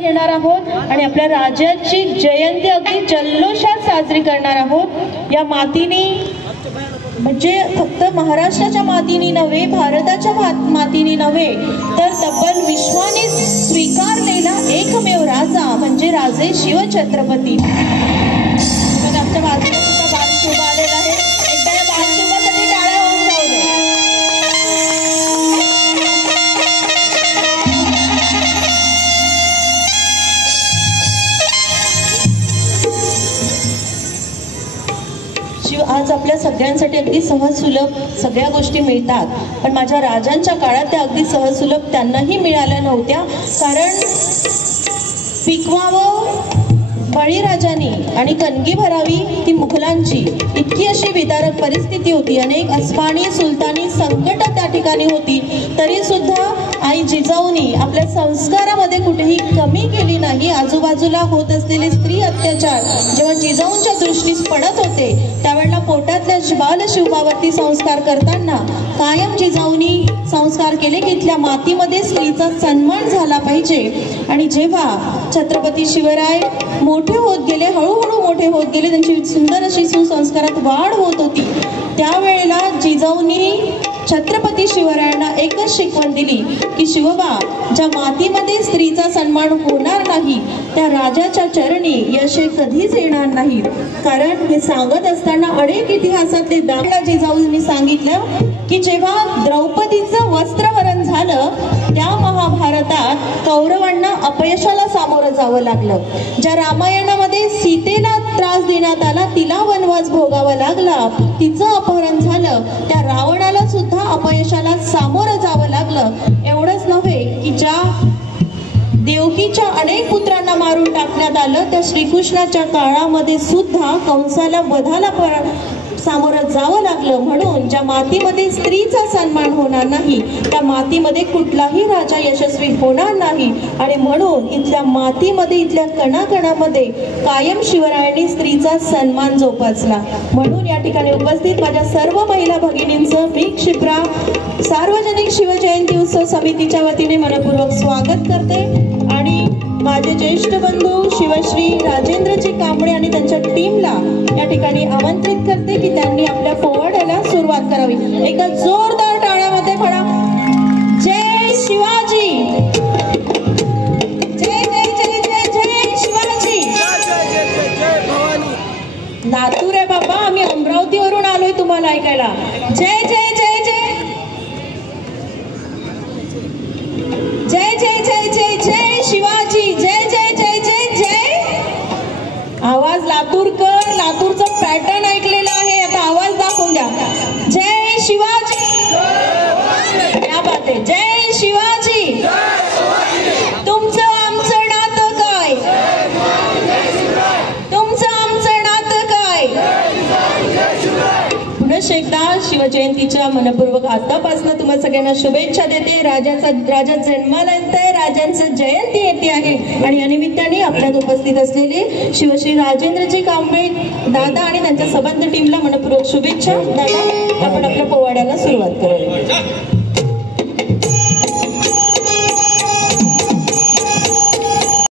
घेणार आहोत आणि आपल्या राजाची जयंती अगदी जल्लोषात साजरी करणार आहोत। या मातीने म्हणजे फक्त महाराष्ट्राच्या मातीने नव्हे, भारताच्या मातीने नव्हे, तर तब्बल विश्वाने स्वीकारलेला एकमेव राजा म्हणजे राजे शिवछत्रपती। पण आमच्या बाजूला सुद्धा बालशोभा आलेला आहे, एकदा या बालशोभासाठी टाळ्या होऊन जाऊ दे। आज आपल्या सगळ्यांसाठी अगदी सहज सुलभ सगळ्या गोष्टी मिळतात, पण माझ्या राजांच्या काळात त्या अगदी सहज सुलभ त्यांनाही मिळाल्या नव्हत्या। कारण पिकवावं बळीराजांनी आणि कणगी भरावी ती मुघलांची, इतकी अशी विदारक परिस्थिती होती। अनेक अस्मानी सुलतानी संकट त्या ठिकाणी होती, तरी सुद्धा आई जिजाऊनी आपल्या संस्कारामध्ये कुठेही कमी केली नाही। आजूबाजूला होत असलेले स्त्री अत्याचार जेव्हा जिजाऊंच्या दृष्टीस पडत होते, त्यावेळेला पोटातल्या बालशिवावरती संस्कार करताना कायम जिजाऊनी संस्कार केले की इथल्या मातीमध्ये स्त्रीचा सन्मान झाला पाहिजे। आणि जेव्हा छत्रपती शिवराय मोठे होत गेले, हळूहळू मोठे होत गेले, त्यांची सुंदर अशी सुसंस्कारात वाढ होत होती, त्यावेळेला जिजाऊंनी छत्रपती शिवरायांना एकच शिकवण दिली की शिवबा, ज्या मातीमध्ये स्त्रीचा सन्मान होणार नाही त्या राजाच्या चरणी यश कधीच येणार नाही। कारण हे सांगत असताना अनेक इतिहासातले दाखला जिजाऊंनी सांगितलं की जेव्हा द्रौपदीचं वस्त्रहरण झालं, त्या महाभारतात कौरवांना अपयशाला सामोरं जावं लागलं। ज्या रामायणामध्ये सीतेला त्रास देण्यात आला, तिला वनवास भोगावा लागला, तिचं अपहरण झालं, त्या रावणाला सुद्धा अपयशाला सामोरं जावं लागलं। एवढंच नव्हे की ज्या देवकीच्या अनेक पुत्रांना मारून टाकण्यात आलं, त्या श्रीकृष्णाच्या काळामध्ये सुद्धा कंसाला वधाला सामोरं जावं लागलं। म्हणून ज्या मातीमध्ये स्त्रीचा सन्मान होणार नाही त्या मातीमध्ये कुठलाही राजा यशस्वी होणार नाही। आणि म्हणून इथल्या मातीमध्ये, इथल्या कणाकणामध्ये कायम शिवरायांनी स्त्रीचा सन्मान जोपासला। म्हणून या ठिकाणी उपस्थित माझ्या सर्व महिला भगिनींचं मी क्षिप्रा सार्वजनिक शिवजयंती उत्सव समितीच्या वतीने मनपूर्वक स्वागत करते आणि माझे ज्येष्ठ बंधू शिवश्री राजेंद्रजी कांबळे आणि त्यांच्या टीमला या ठिकाणी आमंत्रित करते की त्यांनी आपल्या पोवाड्याला सुरुवात करावी। एका जोरदार टाळ्यामध्ये म्हणा जय शिवाजी, जय जय जय जय जय शिवाजी। लातूर आहे बाबा, आम्ही अमरावतीवरून आलोय तुम्हाला ऐकायला। जय जय जय जय जय जय जय जय जय शिवाजी, जय जय जय जय जय। आवाज लातूरकर, लातूरचं पॅटर्न ऐकलेला आहे, आता आवाज दाखवून द्या। जय शिवाजी, क्या बात आहे, जय शिवाजी। तुमचं आमचं नातं काय, तुमचं आमचं नातं काय। पुन्हा एकदा शिवजयंतीच्या मनपूर्वक आतापासून तुम्हाला सगळ्यांना शुभेच्छा देते। राजा जन्माला येतोय, राजांचं जयंती येते आहे आणि या निमित्ताने आपल्यात उपस्थित असलेले शिवश्री राजेंद्रजी कांबळे दादा आणि त्यांच्या सबंध टीमला मनपूर्वक शुभेच्छा। दादा, आपण आपल्या पोवाड्याला सुरुवात करूया।